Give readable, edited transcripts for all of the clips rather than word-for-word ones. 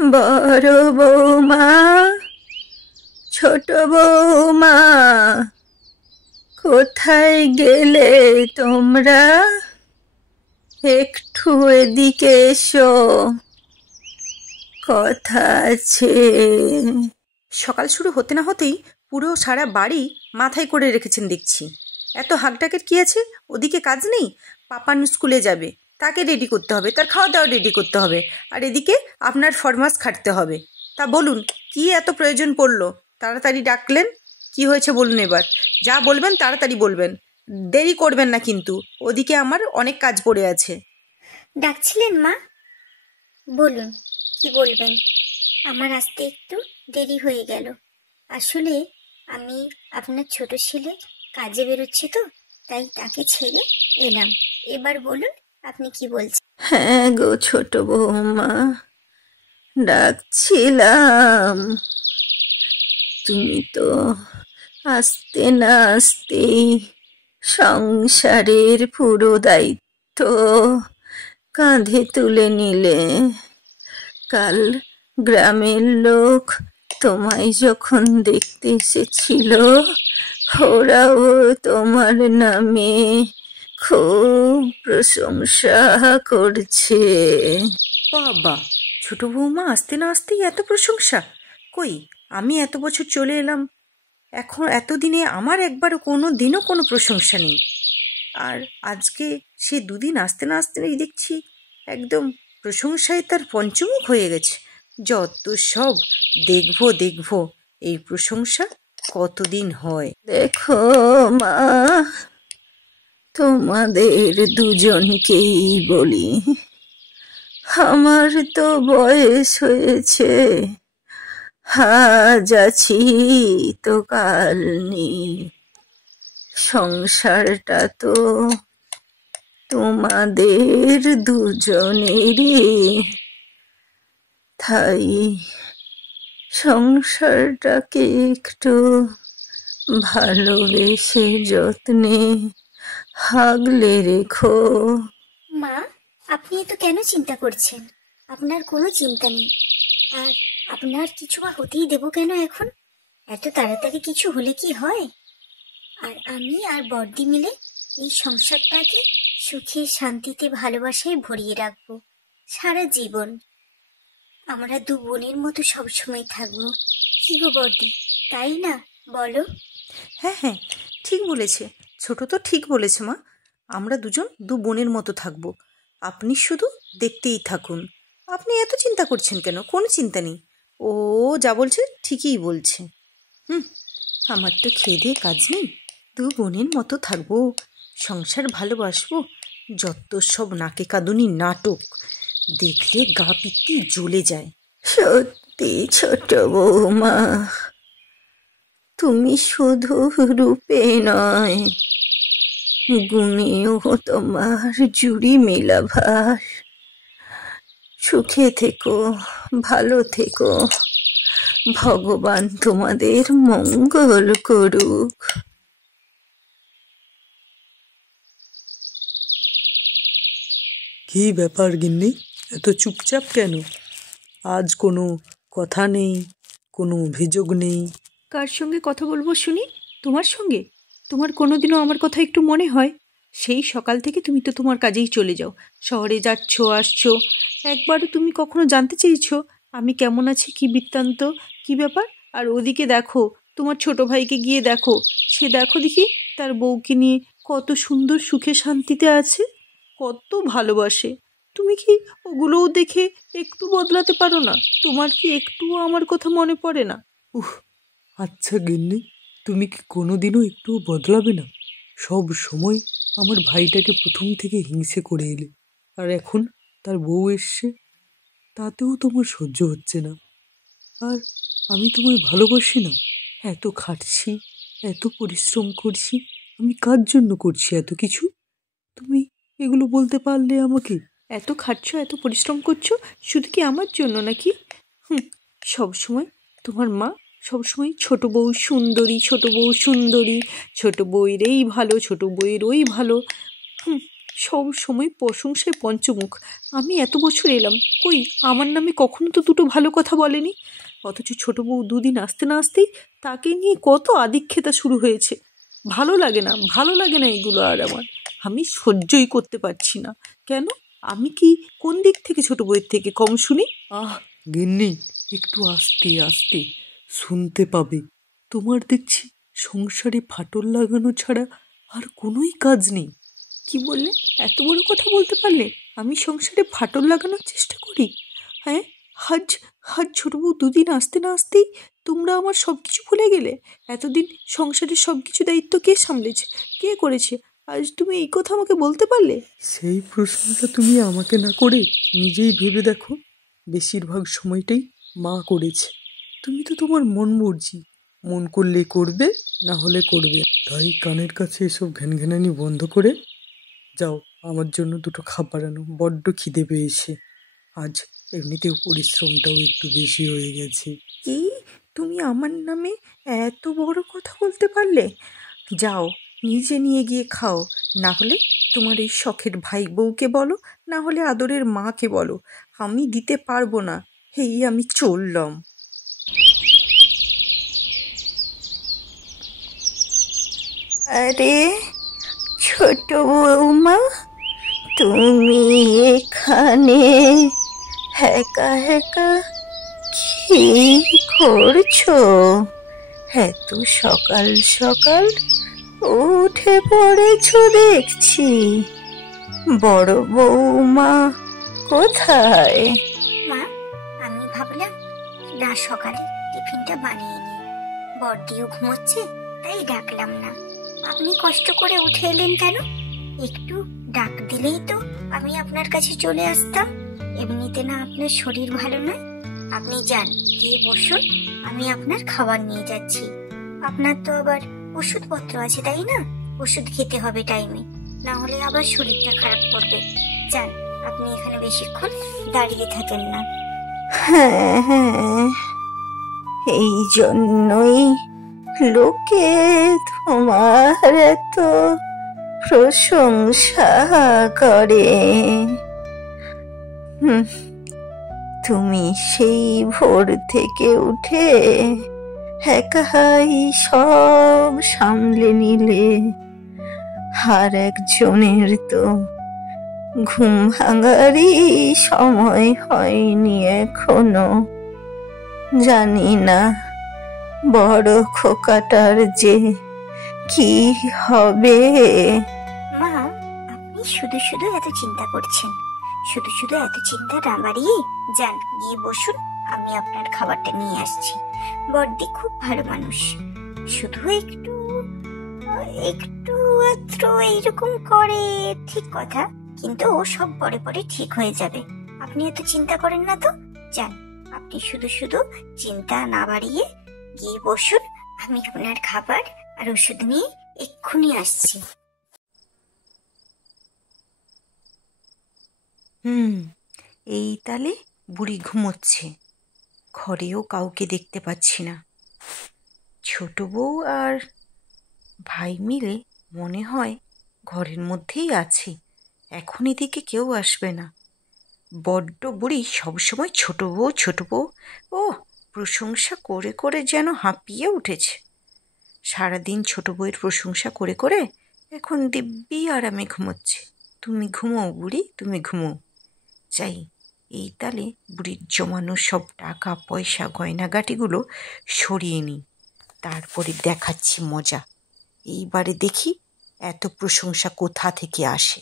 বড় বৌমা, ছোট বৌমা, কোথায় গেলে তোমরা? একটু এদিকে এসো, কথা আছে। সকাল শুরু হতে না হতেই পুরো সারা বাড়ি মাথায় করে রেখেছেন দেখছি। এত হাঁকডাকের কি আছে? ওদিকে কাজ নেই? পাপান স্কুলে যাবে, তাকে রেডি করতে হবে, তার খাওয়া দাওয়া রেডি করতে হবে, আর এদিকে আপনার ফরমাস খাটতে হবে। তা বলুন, কি এত প্রয়োজন পড়লো? তাড়াতাড়ি ডাকলেন, কি হয়েছে বলুন এবার। যা বলবেন তাড়াতাড়ি বলবেন, দেরি করবেন না কিন্তু। ওদিকে আমার অনেক কাজ পড়ে আছে। ডাকছিলেন মা? বলুন, কি বলবেন? আমার আসতে একটু দেরি হয়ে গেল। আসলে আমি আপনার ছোট ছেলে কাজে বেরোচ্ছে তো, তাই তাকে ছেড়ে এলাম। এবার বলুন, আপনি কি বলছেন? হ্যাঁ গো ছোট বৌমা, ডাকছিলাম। তুমি তো আস্তে না আস্তেই সংসারের পুরো দায়িত্ব কাঁধে তুলে নিলে। কাল গ্রামের লোক তোমায় যখন দেখতে এসেছিল, ওরাও তোমার নামে খুব প্রশংসা করছে। বাবা, ছোট বৌমা আসতে না আসতেই এত প্রশংসা? কই, আমি এত বছর চলে এলাম, এখন এতদিনে আমার একবারও কোনো দিনও কোনো প্রশংসা নেই। আর আজকে সে দুদিন আসতে না আসতেই দেখছি একদম প্রশংসায় তার পঞ্চমুখ হয়ে গেছে। যত সব দেখবো দেখবো, এই প্রশংসা কতদিন হয়। দেখো মা, তোমাদের দুজনকেই বলি, আমার তো বয়স হয়েছে, আজ আছি তো কাল নেই। সংসারটা তো তোমাদের দুজনেরই, তাই সংসারটাকে একটু ভালোবেসে যত্নে আগলে রেখো। মা, আপনি তো কেন চিন্তা করছেন? আপনার কোনো চিন্তা নেই। আর আপনার কিছু বা হতেই দেবো কেন এখন? এত তাড়াতাড়ি কিছু হলে কি হয়? আর আমি আর বড়দি মিলে এই সংসারটাকে সুখে শান্তিতে ভালোবাসায় ভরিয়ে রাখবো সারা জীবন। আমরা দু বোনের মতো সবসময় থাকবো। কি গো বড়দি, তাই না বলো? হ্যাঁ হ্যাঁ, ঠিক বলেছে, ছোট তো ঠিক বলেছে মা। আমরা দুজন দু বোনের মতো থাকবো, আপনি শুধু দেখতেই থাকুন। আপনি এত চিন্তা করছেন কেন? কোনো চিন্তা নেই, ও যা বলছে ঠিকই বলছে। আমার তো খেয়ে দিয়ে কাজ নেই, দু বোনের মতো থাকবো, সংসার ভালোবাসবো। যত সব নাকে কাঁদুনি নাটক, দেখলে গা পিত্তি জ্বলে যায়। সত্যি ছোট বৌমা, তুমি শুধু রূপে নয়, গুণেও তোমার জুড়ি মেলা ভার। সুখে থেকো, ভালো থেকো, ভগবান তোমাদের মঙ্গল করুক। কি ব্যাপার গিন্নি, এত চুপচাপ কেন? আজ কোনো কথা নেই, কোনো অভিযোগ নেই? কার সঙ্গে কথা বলবো শুনি? তোমার সঙ্গে? তোমার কোনোদিনও আমার কথা একটু মনে হয়? সেই সকাল থেকে তুমি তো তোমার কাজেই চলে যাও, শহরে যাচ্ছ আসছো, একবারও তুমি কখনো জানতে চেয়েছো আমি কেমন আছি, কি বৃত্তান্ত, কি ব্যাপার? আর ওদিকে দেখো, তোমার ছোট ভাইকে গিয়ে দেখো, সে দেখো দেখি তার বউকে নিয়ে কত সুন্দর সুখে শান্তিতে আছে, কত ভালোবাসে। তুমি কি ওগুলোও দেখে একটু বদলাতে পারো না? তোমার কি একটুও আমার কথা মনে পড়ে না? আচ্ছা গিন্নি, তুমি কি কোনোদিনও একটু বদলাবে না? সব সময় আমার ভাইটাকে প্রথম থেকে হিংসে করে এলে, আর এখন তার বউ এসছে, তাতেও তোমার সহ্য হচ্ছে না। আর আমি তোমায় ভালোবাসি না? এত খাটছি, এত পরিশ্রম করছি, আমি কার জন্য করছি এত কিছু? তুমি এগুলো বলতে পারলে আমাকে? এত খাটছো, এত পরিশ্রম করছো, শুধু কি আমার জন্য নাকি? সবসময় তোমার মা সবসময় ছোট বউ সুন্দরী, ছোট বউ সুন্দরী, ছোট বউয়ের এই ভালো, ছোট বউয়ের ওই ভালো, সব সময় প্রশংসায় পঞ্চমুখ। আমি এত বছর এলাম, কই আমার নামে কখনো তো দুটো ভালো কথা বলেনি। অথচ ছোট বউ দুদিন আসতে না আসতেই তাকে নিয়ে কত আদিক্ষেতা শুরু হয়েছে। ভালো লাগে না, ভালো লাগে না এগুলো আর আমার। আমি সহ্যই করতে পারছি না। কেন, আমি কি কোন দিক থেকে ছোট বউয়ের থেকে কম শুনি? আহ গিন্নি, একটু আস্তে আস্তে, শুনতে পাবে। তোমার দেখছি সংসারে ফাটল লাগানো ছাড়া আর কোনোই কাজ নেই। কি বললে? এত বড় কথা বলতে পারলে? আমি সংসারে ফাটল লাগানোর চেষ্টা করি? হ্যাঁ, আজ আজ ছোট বউ দুদিন আসতে না আসতেই তোমরা আমার সব কিছু ভুলে গেলে। এতদিন সংসারের সব কিছু দায়িত্ব কে সামলেছে, কে করেছে? আজ তুমি এই কথা আমাকে বলতে পারলে? সেই প্রশ্নটা তুমি আমাকে না করে নিজেই ভেবে দেখো। বেশিরভাগ সময়টাই মা করেছে। তুমি তো তোমার মন মর্জি, মন করলে করবে, না হলে করবে। তাই কানের কাছে এসব ঘ্যানঘ্যানানি বন্ধ করে যাও, আমার জন্য দুটো খাবার আনো, বড্ড খিদে পেয়েছে। আজ এমনিতেও পরিশ্রমটাও একটু বেশি হয়ে গেছে। কি, তুমি আমার নামে এত বড় কথা বলতে পারলে? যাও, নিজে নিয়ে গিয়ে খাও, না হলে তোমার এই শখের ভাই বউকে বলো, না হলে আদরের মাকে বলো। আমি দিতে পারবো না। এই আমি চললাম। আরে ছোট বৌমা, তুমি এখানে একা একা কি করছো? এত সকাল সকাল উঠে পড়েছো দেখছি। বড় বৌমা কোথায়? মা, আমি ভাবলাম না সকালে টিফিনটা বানিয়ে নি, বড়দিও ঘুমোচ্ছে, তাই ডাকলাম না। আপনি কষ্ট করে উঠে এলেন কেন? একটু ডাক দিলেই তো আমি আপনার কাছে চলে আসতাম। এমনিতে না আপনার শরীর ভালো নয়। আপনি যান, গিয়ে বসুন, আমি আপনার খাবার নিয়ে যাচ্ছি। আপনার তো আবার ওষুধপত্র আছে, তাই না? ওষুধ খেতে হবে টাইমে, না হলে আবার শরীরটা খারাপ করবে। যান, আপনি এখানে বেশিক্ষণ দাঁড়িয়ে থাকেন না। হ্যাঁ হ্যাঁ, এই জন্যই লোকে তোমার এত প্রশংসা করে। তুমি সেই ভোর থেকে উঠে একাই সব সামলে নিলে, আর একজনের তো ঘুম ভাঙারই সময় হয়নি এখনো। জানি না বড় খোকাটার যে কি হবে। মা, আপনি শুধু শুধু এত চিন্তা করছেন। শুধু শুধু এত চিন্তা না বাড়িয়ে যান, গিয়ে বসুন, আমি আপনার খাবারটা নিয়ে আসছি। বড়দি খুব ভালো মানুষ, শুধু একটু একটু মাত্র এইরকম করে, ঠিক কথা, কিন্তু ও সব পরে পরে ঠিক হয়ে যাবে। আপনি এত চিন্তা করেন না তো। যান, আপনি শুধু শুধু চিন্তা না বাড়িয়ে গিয়ে বসুন, আমি আপনার খাবার আর ওষুধ নিয়ে এক্ষুনি আসছি। এই তালে বুড়ি ঘুমোচ্ছে, ঘরেও কাউকে দেখতে পাচ্ছি না। ছোট বউ আর ভাই মিলে মনে হয় ঘরের মধ্যেই আছে, এখন এদিকে কেউ আসবে না। বড্ড বুড়ি সবসময় ছোট বউ ছোট বউ, ও প্রশংসা করে করে যেন হাঁপিয়ে উঠেছে। সারাদিন ছোট বউয়ের প্রশংসা করে করে এখন দিব্যি আরামে ঘুমোচ্ছে। তুমি ঘুমো বুড়ি, তুমি ঘুমো। যাই, এই তালে বুড়ির জমানো সব টাকা পয়সা গয়নাগাটিগুলো সরিয়ে নিই, তারপরে দেখাচ্ছি মজা। এইবারে দেখি এত প্রশংসা কোথা থেকে আসে।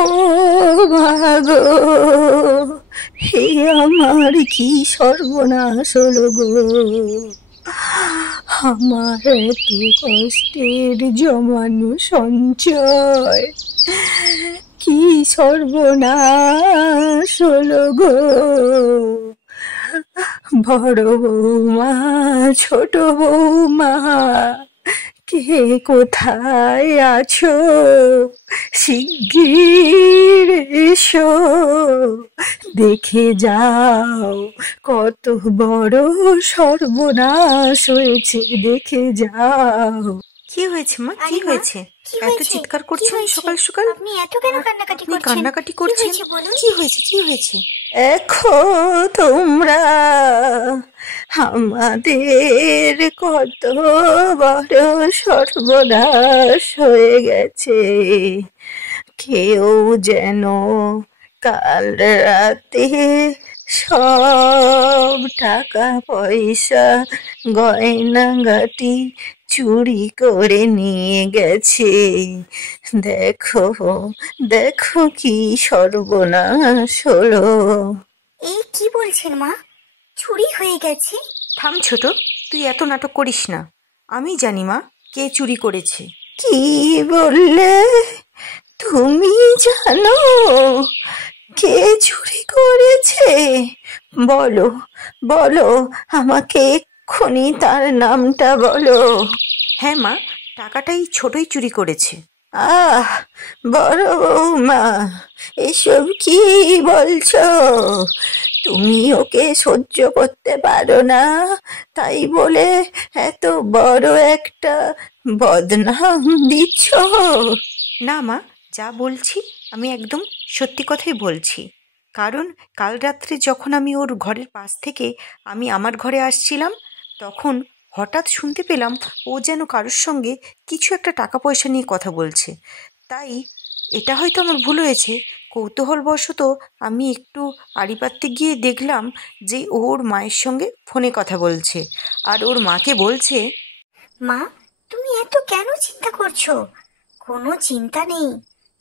ও মা গো, হে আমার কি সর্বনাশ হলো গো। আমার এত কষ্টের জমানো সঞ্চয় কি সর্বনাশ হলো গো। বড় বৌমা, ছোট বৌমা, কে কোথায় আছো? শিগগির এসো, দেখে যাও কত বড় সর্বনাশ হয়েছে, দেখে যাও। কি হয়েছে মা, কি আরে মা, হয়েছে? কি এত হয়েছে? চিৎকার কি করছেন হয়েছে? সকাল সকাল? আপনি এত কেন কান্নাকাটি আপনি করছেন? কান্নাকাটি কি করছেন? হয়েছে বলুন? কি হয়েছে, কি হয়েছে? দেখো তোমরা, আমাদের কত বড় সর্বনাশ হয়ে গেছে। কেউ যেন কাল রাতে সব টাকা পয়সা গয়নাগাটি চুরি করে নিয়ে গেছে। দেখো, দেখো কি সর্বনাশ হলো। এই কি বলছেন মা? চুরি হয়ে গেছে? থাম ছোট, তুই এত নাটক করিস না। আমি জানি মা কে চুরি করেছে। কি বললে? তুমি জানো কে চুরি করেছে? বলো, বলো আমাকে এক্ষুনি তার নামটা বলো। হ্যাঁ মা, টাকাটাই ছোটই চুরি করেছে। আহ, বড় বৌমা, এসব কি বলছো? তুমি ওকে সহ্য করতে পারো না, তাই বলে এত বড় একটা বদনাম দিচ্ছ? না মা, যা বলছি আমি একদম সত্যি কথাই বলছি। কারণ কাল রাত্রে যখন আমি ওর ঘরের পাশ থেকে আমি আমার ঘরে আসছিলাম, তখন হঠাৎ শুনতে পেলাম ও যেন কারোর সঙ্গে কিছু একটা টাকা পয়সা নিয়ে কথা বলছে। তাই এটা হয়তো আমার ভুল হয়েছে, কৌতূহলবশত আমি একটু আড়ি পাততে গিয়ে দেখলাম যে ওর মায়ের সঙ্গে ফোনে কথা বলছে, আর ওর মাকে বলছে, মা, তুমি এত কেন চিন্তা করছো? কোনো চিন্তা নেই।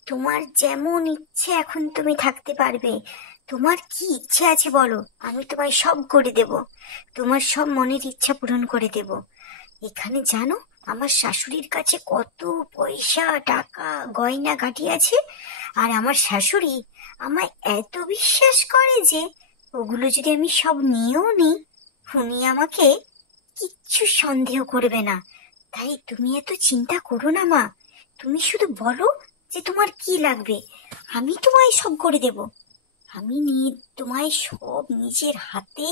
তোমার যেমন ইচ্ছে এখন তুমি থাকতে পারবে। তোমার কি ইচ্ছে আছে বলো, আমি তোমায় সব করে দেব। তোমার সব মনের ইচ্ছা পূরণ করে দেব। এখানে জানো আমার শাশুড়ির কাছে কত পয়সা টাকা গয়না গাটি আছে, আর আমার শাশুড়ি আমায় এত বিশ্বাস করে যে ওগুলো যদি আমি সব নিয়েও নিই, উনি আমাকে কিচ্ছু সন্দেহ করবে না। তাই তুমি এত চিন্তা করো না মা। তুমি শুধু বলো যে তোমার কি লাগবে, আমি তোমায় সব করে দেব। আমি নিয়ে তোমায় সব নিজের হাতে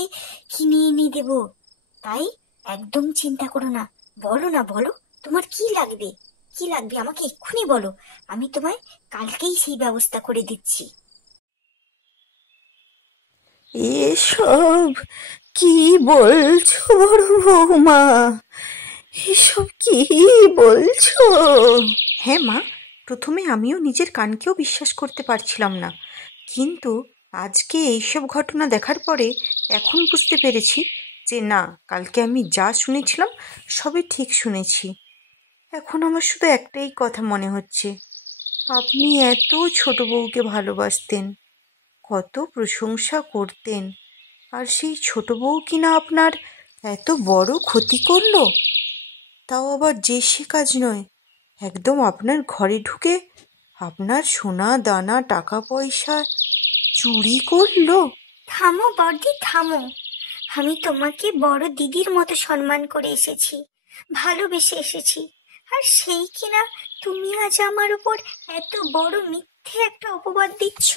কিনে এনে দেব। তাই একদম চিন্তা করো না। বলো না, বলো তোমার কি লাগবে, কি লাগবে আমাকে এক্ষুনি বলো। আমি তোমায় কালকেই সেই ব্যবস্থা করে দিচ্ছি। এসব কি বলছো বড় বৌমা? এসব কি বলছো? হ্যাঁ মা, প্রথমে আমিও নিজের কানকেও বিশ্বাস করতে পারছিলাম না, কিন্তু আজকে এইসব ঘটনা দেখার পরে এখন বুঝতে পেরেছি যে না, কালকে আমি যা শুনেছিলাম সবই ঠিক শুনেছি। এখন আমার শুধু একটাই কথা মনে হচ্ছে, আপনি এত ছোট বউকে ভালোবাসতেন, কত প্রশংসা করতেন, আর সেই ছোট বউ কিনা আপনার এত বড় ক্ষতি করলো, তাও আবার যে সে কাজ নয়, একদম আপনার ঘরে ঢুকে আপনার সোনা দানা টাকা পয়সা চুরি করলো। থামো বর্দি, থামো। আমি তোমাকে বড় দিদির মতো সম্মান করে এসেছি, ভালোবেসে এসেছি, আর সেই কিনা তুমি আজ আমার উপর এত বড় মিথ্যে একটা অপবাদ দিচ্ছ।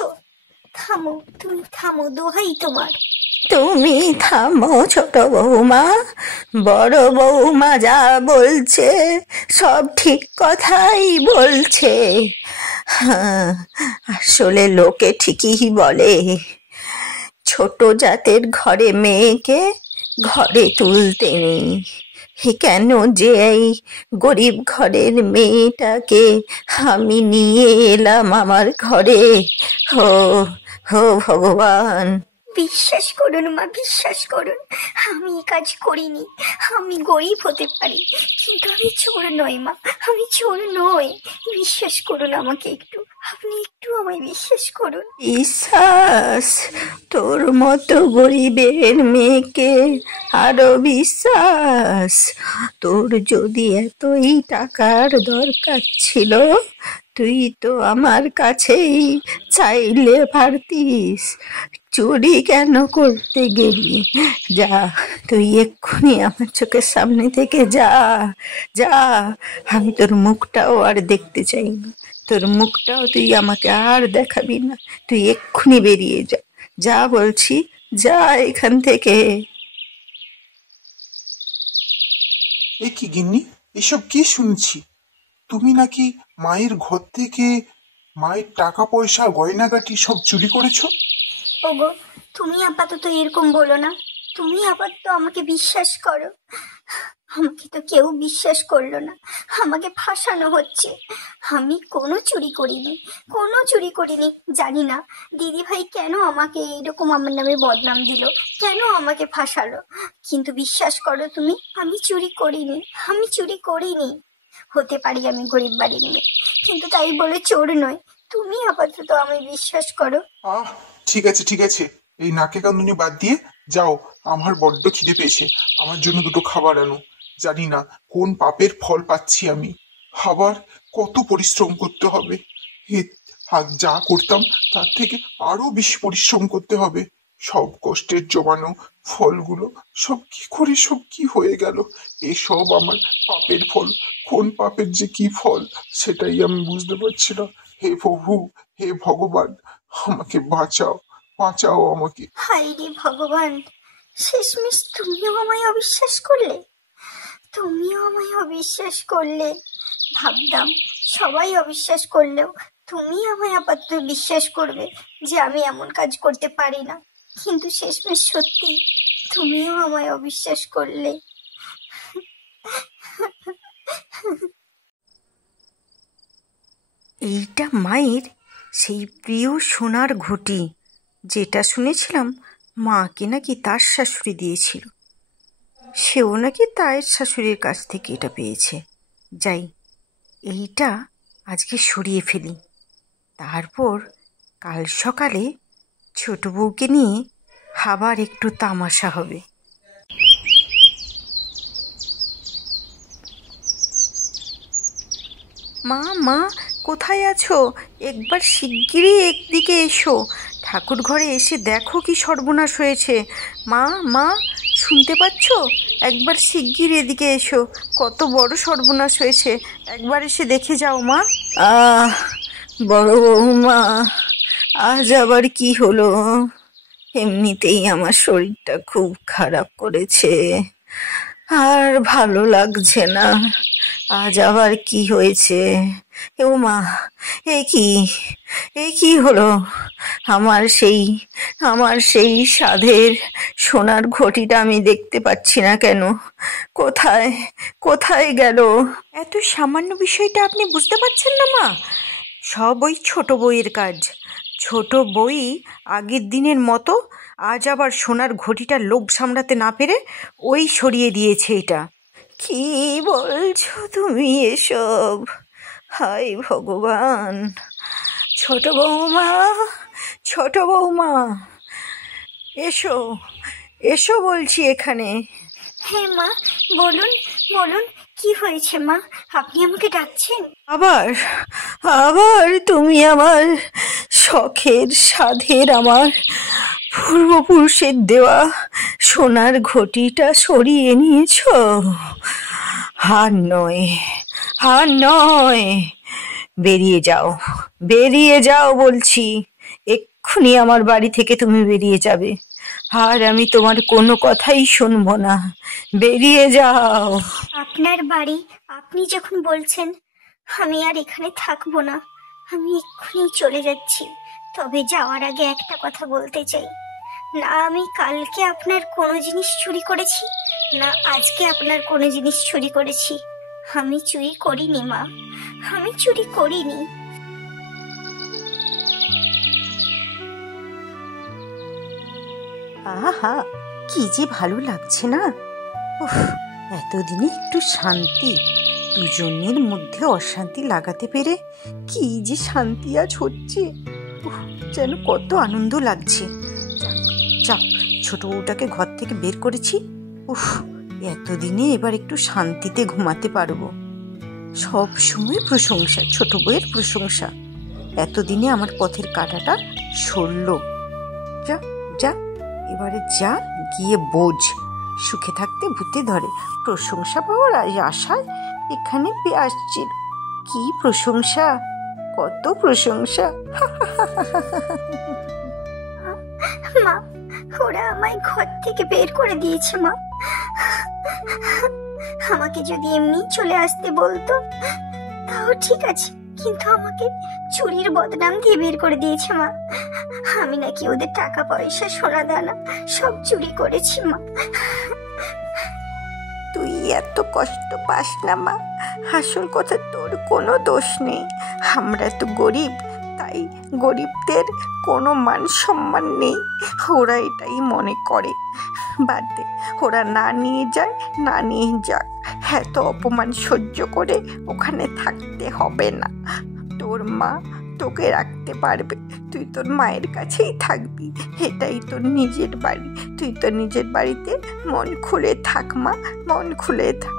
থামো, তুমি থামো, দোহাই তোমার। তুমি থামো ছোট বৌমা। বড় বৌমা যা বলছে সব ঠিক কথাই বলছে। হ্যাঁ, আসলে লোকে ঠিকই বলে, ছোট জাতের ঘরে মেয়েকে ঘরে তুলতে নেই। কেন যে এই গরিব ঘরের মেয়েটাকে আমি নিয়ে এলাম আমার ঘরে। হো হো ভগবান! বিশ্বাস করুন মা, বিশ্বাস করুন, আমি এই কাজ করিনি। আমি গরিব হতে পারি, কিন্তু আমি চোর নই মা, আমি চোর নই। বিশ্বাস করুন আমাকে একটু, আপনি একটু আমায় বিশ্বাস করুন। বিশ্বাস তোর মতো গরিবের মেয়েকে আরো বিশ্বাস? তোর যদি এতই টাকার দরকার ছিল, তুই তো আমার কাছেই চাইলে পারতিস। চুরি কেন করতে গেলি? যা, তুই এক্ষুনি আমার চোখের সামনে থেকে যা, যা। আমি তোর মুখটাও আর দেখতে চাই না, তোর মুখটাও তুই আমাকে আর দেখাবি না। তুই এক্ষুনি বেরিয়ে যা, যা বলছি, যা এখান থেকে। এ কি গিন্নি, এসব কি শুনছি? তুমি নাকি মায়ের ঘর থেকে মায়ের টাকা পয়সা গয়নাগাটি সব চুরি করেছো? ওগো, তুমি আপাতত এরকম বলো না। তুমি আপাতত আমাকে বিশ্বাস করো। আমাকে তো কেউ বিশ্বাস করলো না, আমাকে ফাঁসানো হচ্ছে। আমি কোনো চুরি করিনি, কোনো চুরি করিনি। জানি না দিদি ভাই কেন আমাকে এরকম আমার নামে বদনাম দিল, কেন আমাকে ফাঁসালো, কিন্তু বিশ্বাস করো তুমি, আমি চুরি করিনি, আমি চুরি করিনি। হতে পারি আমি গরিব বাড়ির মেয়ে, কিন্তু তাই বলে চোর নয়। তুমি আপাতত আমি বিশ্বাস করো। ঠিক আছে ঠিক আছে, এই নাকে কান্দুনি বাদ দিয়ে যাও। আমার বড্ড খিদে পেয়েছে, আমার জন্য দুটো খাবার আনো। জানি না কোন পাপের ফল পাচ্ছি আমি, আবার কত পরিশ্রম করতে হবে। যা করতাম তার থেকে আরো বেশি পরিশ্রম করতে হবে। সব কষ্টের জমানো ফলগুলো সব কি করে সব কি হয়ে গেল? এসব আমার পাপের ফল। কোন পাপের যে কি ফল সেটাই আমি বুঝতে পারছি না। হে প্রভু, হে ভগবান, আমাকে বাঁচাও, বাঁচাও আমাকে। হায় রে ভগবান, শেষমেশ তুমিও আমায় অবিশ্বাস করলে, তুমিও আমায় অবিশ্বাস করলে। ভাবতাম সবাই অবিশ্বাস করলেও তুমি আমায় আপাতত বিশ্বাস করবে যে আমি এমন কাজ করতে পারি না, কিন্তু শেষমেশ সত্যি তুমিও আমায় অবিশ্বাস করলে। এইটা মায়ের সেই প্রিয় সোনার ঘটি, যেটা শুনেছিলাম মাকে নাকি তার শাশুড়ি দিয়েছিল। সেও নাকি তার শাশুড়ির কাছ থেকে এটা পেয়েছে। যাই, এইটা আজকে সরিয়ে ফেলি, তারপর কাল সকালে ছোট বউকে নিয়ে আবার একটু তামাশা হবে। মা, মা, কোথায় আছো? একবার শিগগিরই একদিকে এসো। ঠাকুর ঘরে এসে দেখো কি সর্বনাশ হয়েছে। মা, মা, শুনতে পাচ্ছ? একবার শিগগির এদিকে এসো, কত বড় সর্বনাশ হয়েছে, একবার এসে দেখে যাও মা। বড় বৌমা, আজ আবার কি হলো? এমনিতেই আমার শরীরটা খুব খারাপ করেছে, আর ভালো লাগছে না। আজ আবার কি হয়েছে? ও মা, এ কি হলো? আমার সেই সাধের সোনার ঘটিটা আমি দেখতে পাচ্ছি না কেন? কোথায় গেল? এত সামান্য বিষয়টা আপনি বুঝতে পারছেন না মা? সব ওই ছোট বউয়ের কাজ। ছোট বউই আগের দিনের মতো আজ আবার সোনার ঘটিটা লোভ সামলাতে না পেরে ওই সরিয়ে দিয়েছে এটা। কি বলছো তুমি এসব? হায় ভগবান! ছোট বৌমা, এসো বলছি এখানে। হ্যাঁ মা, বলুন বলুন, কি হয়েছে মা? আপনি আমাকে ডাকছেন? আবার তুমি আমার শখের সাধের, আমার পূর্বপুরুষের দেওয়া সোনার ঘটিটা সরিয়ে নিয়েছো? আর নয়, বেরিয়ে যাও বলছি। এক্ষুনি আমার বাড়ি থেকে তুমি বেরিয়ে যাবে, আর আমি তোমার কোনো কথাই শুনবো না। বেরিয়ে যাও। আপনার বাড়ি আপনি যখন বলছেন, আমি আর এখানে থাকবো না, আমি এক্ষুনি চলে যাচ্ছি। তবে যাওয়ার আগে একটা কথা বলতে চাই। না আমি কালকে আপনার কোনো জিনিস চুরি করেছি, না আজকে আপনার কোনো জিনিস চুরি করেছি। আমি চুরি করিনি মা, আমি চুরি করিনি। আহা, কি যে ভালো লাগছে না। উফ, এতদিনে একটু শান্তি। দুজনের মধ্যে অশান্তি লাগাতে পেরে কি যে শান্তি আজ হচ্ছে। যেন কত আনন্দ লাগছে। যাক, ছোট বউটাকে ঘর থেকে বের করেছি। উফ, এতদিনে এবার একটু শান্তিতে ঘুমাতে পারবো। সব সময় প্রশংসা, ছোট বউয়ের প্রশংসা। এতদিনে আমার পথের কাঁটাটা সরল। যা যা, এবারে যা, গিয়ে বোঝ। সুখে থাকতে ভূতে ধরে। প্রশংসা পাওয়ার আশায় এখানে আসছে। কি প্রশংসা, কত প্রশংসা। মা, ওরা আমায় ঘর থেকে বের করে দিয়েছে মা। আমাকে যদি এমনি চলে আসতে বলতো তাও ঠিক আছে, কিন্তু আমাকে চুরির বদনাম দিয়ে বের করে দিয়েছে মা। আমি নাকি ওদের টাকা পয়সা, সোনা দানা সব চুরি করেছি মা। তুই এত কষ্ট পাস না মা, আসল কথা তোর কোনো দোষ নেই। আমরা তো গরিব, তাই গরিবদের কোনো মান সম্মান নেই। ওরা এটাই মনে করে। বাদ দে, ওরা না নিয়ে যায়, না নিয়ে যাক। এত অপমান সহ্য করে ওখানে থাকতে হবে না। তোর মা তোকে রাখতে পারবে, তুই তোর মায়ের কাছেই থাকবি। এটাই তোর নিজের বাড়ি, তুই তোর নিজের বাড়িতে মন খুলে থাক মা, মন খুলে থাক।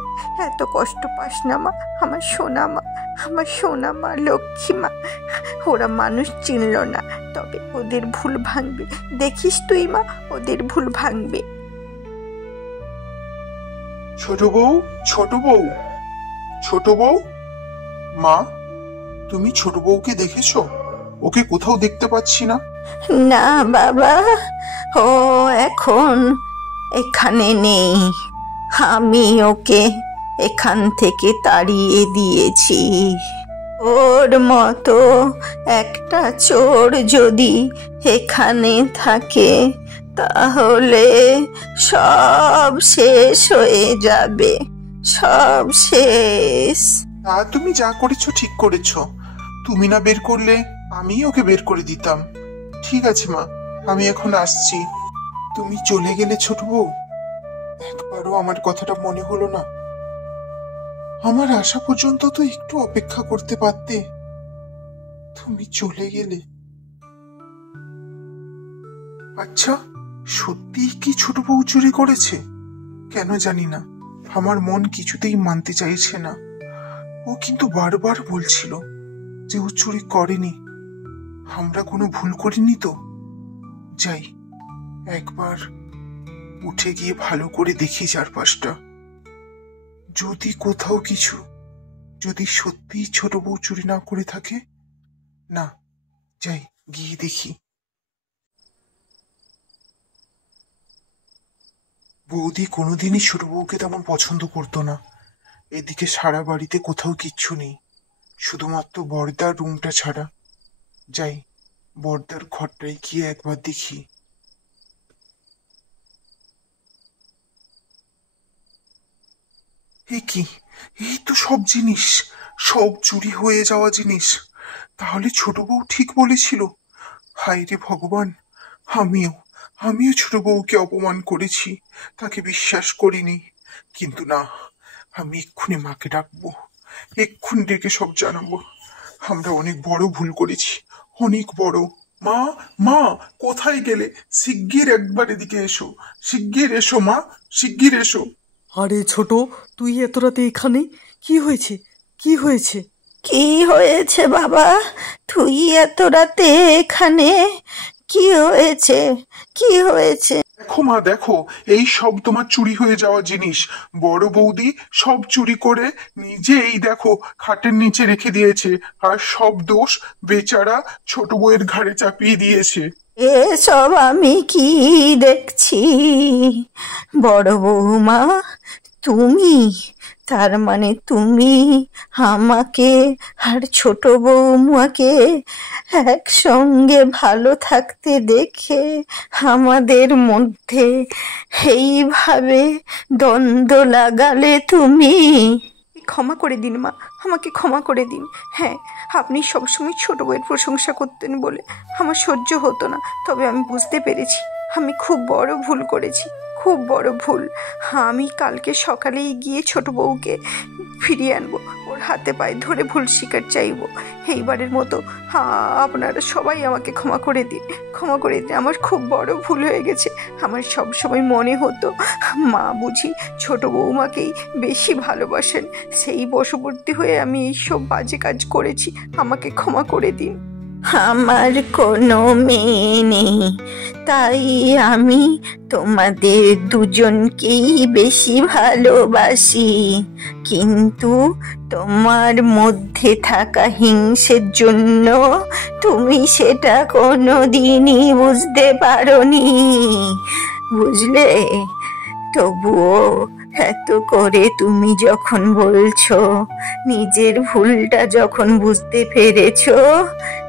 এত কষ্ট পাস না মা, আমার সোনা মা, আমার সোনা মা, লক্ষ্মী মা। ওরা মানুষ চিনল না, তবে ওদের ভুল ভাঙবে। দেখিস তুই মা, ওদের ভুল ভাঙবে। ছোট বউ, ছোট বউ, ছোট বউ। মা, তুমি ছোট বউকে দেখেছো? ওকে কোথাও দেখতে পাচ্ছি না। না বাবা, ও এখন এখানে নেই। আমি ওকে এখান থেকে তাড়িয়ে দিয়েছি। ওর মতো একটা চোর যদি এখানে থাকে তাহলে সব শেষ হয়ে যাবে, সব শেষ। তা তুমি যা করেছো ঠিক করেছো। তুমি না বের করলে আমি ওকে বের করে দিতাম। ঠিক আছে মা, আমি এখন আসছি। তুমি চলে গেলে ছোট বউ, একবারও আমার কথাটা মনে হলো না? আমার আসা পর্যন্ত তো একটু অপেক্ষা করতে পারতে। তুমি চলে গেলে। আচ্ছা, সত্যি কি ছোট বউ চুরি করেছে? কেন জানি না, আমার মন কিছুতেই মানতে চাইছে না। ও কিন্তু বারবার বলছিল যে ও চুরি করেনি। আমরা কোনো ভুল করিনি তো? যাই, একবার উঠে গিয়ে ভালো করে দেখি চারপাশটা। যদি কোথাও কিছু, যদি সত্যি ছোট বউ চুরি না করে থাকে। না, যাই গিয়ে দেখি। বৌদি কোনোদিনই ছোট বউকে তেমন পছন্দ করতো না। এদিকে সারা বাড়িতে কোথাও কিচ্ছু নেই, শুধুমাত্র বড়দার রুমটা ছাড়া। যাই, বড়দার ঘরটায় গিয়ে একবার দেখি। কি, এই তো সব জিনিস, সব চুরি হয়ে যাওয়া জিনিস। তাহলে ছোট বউ ঠিক বলেছিল। হায় রে ভগবান, আমিও ছোট বউকে অপমান করেছি, তাকে বিশ্বাস করিনি। কিন্তু না, আমি এক্ষুনি মাকে ডাকবো, এক্ষুনি ডেকে সব জানাবো। আমরা অনেক বড় ভুল করেছি, অনেক বড়। মা, মা, কোথায় গেলে? শিগগির একবার এদিকে এসো, শিগগির এসো মা, শিগগির এসো। আরে ছোট, তুই এত রাতে এখানে? কি হয়েছে, কি হয়েছে? কি হয়েছে বাবা, তুই এত রাতে এখানে? কি হয়েছে, কি হয়েছে? দেখো মা, দেখো, এই সব তোমার চুরি হয়ে যাওয়া জিনিস। বড় বৌদি সব চুরি করে নিজে এই দেখো খাটের নিচে রেখে দিয়েছে, আর সব দোষ বেচারা ছোট বউয়ের ঘাড়ে চাপিয়ে দিয়েছে। এসব আমি কি দেখছি? বড় বৌমা, তুমি, তার মানে তুমি আমাকে আর ছোট বৌমাকে একসঙ্গে ভালো থাকতে দেখে আমাদের মধ্যে এইভাবে দ্বন্দ্ব লাগালে তুমি? ক্ষমা করে দিন মা, আমাকে ক্ষমা করে দিন। হ্যাঁ, আপনি সবসময় ছোট বউয়ের প্রশংসা করতেন বলে আমার সহ্য হতো না, তবে আমি বুঝতে পেরেছি আমি খুব বড় ভুল করেছি, খুব বড় ভুল। আমি কালকে সকালেই গিয়ে ছোট বউকে ফিরিয়ে আনবো, ওর হাতে পায়ে ধরে ভুল স্বীকার চাইবো। এইবারের মতো আপনারা সবাই আমাকে ক্ষমা করে দিন। আমার খুব বড় ভুল হয়ে গেছে। আমার সব সময় মনে হতো মা বুঝি ছোট বৌমাকেই বেশি ভালোবাসেন, সেই বশবর্তী হয়ে আমি এইসব বাজে কাজ করেছি। আমাকে ক্ষমা করে দিন। আমার কোনো মেয়ে নেই, তাই আমি তোমাদের দুজনকেই বেশি ভালোবাসি, কিন্তু তোমার মধ্যে থাকা হিংসের জন্য তুমি সেটা কোনোদিনই বুঝতে পারোনি, বুঝলে? তবুও এত করে তুমি যখন বলছো, নিজের ভুলটা যখন বুঝতে পেরেছো,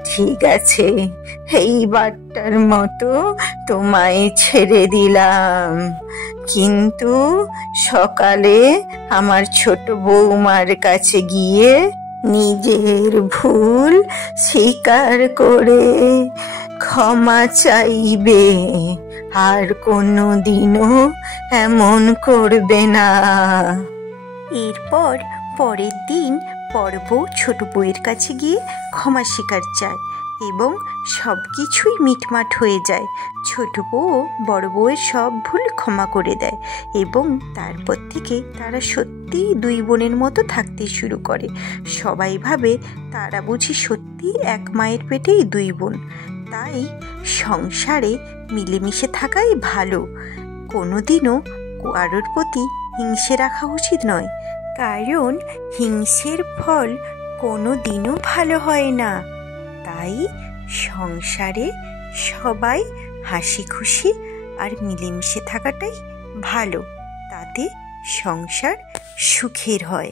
ঠিক আছে, এইবারটার মতো তোমায় ছেড়ে দিলাম। কিন্তু সকালে আমার ছোট বৌমার কাছে গিয়ে নিজের ভুল স্বীকার করে ক্ষমা চাইবে, আর কোনোদিনও এমন করবে না। এরপর পরের দিন বড় বউ ছোট বউয়ের কাছে গিয়ে ক্ষমা স্বীকার চায় এবং সব কিছুই মিটমাট হয়ে যায়। ছোট বউ বড় বউয়ের সব ভুল ক্ষমা করে দেয় এবং তারপর থেকে তারা সত্যিই দুই বোনের মতো থাকতে শুরু করে। সবাই ভাবে তারা বুঝি সত্যি এক মায়ের পেটেই দুই বোন। তাই সংসারে মিলেমিশে থাকাই ভালো। কোনোদিনও কারোর প্রতি হিংসে রাখা উচিত নয়, কারণ হিংসের ফল কোনোদিনও ভালো হয় না। তাই সংসারে সবাই হাসি খুশি আর মিলেমিশে থাকাটাই ভালো, তাতে সংসার সুখের হয়।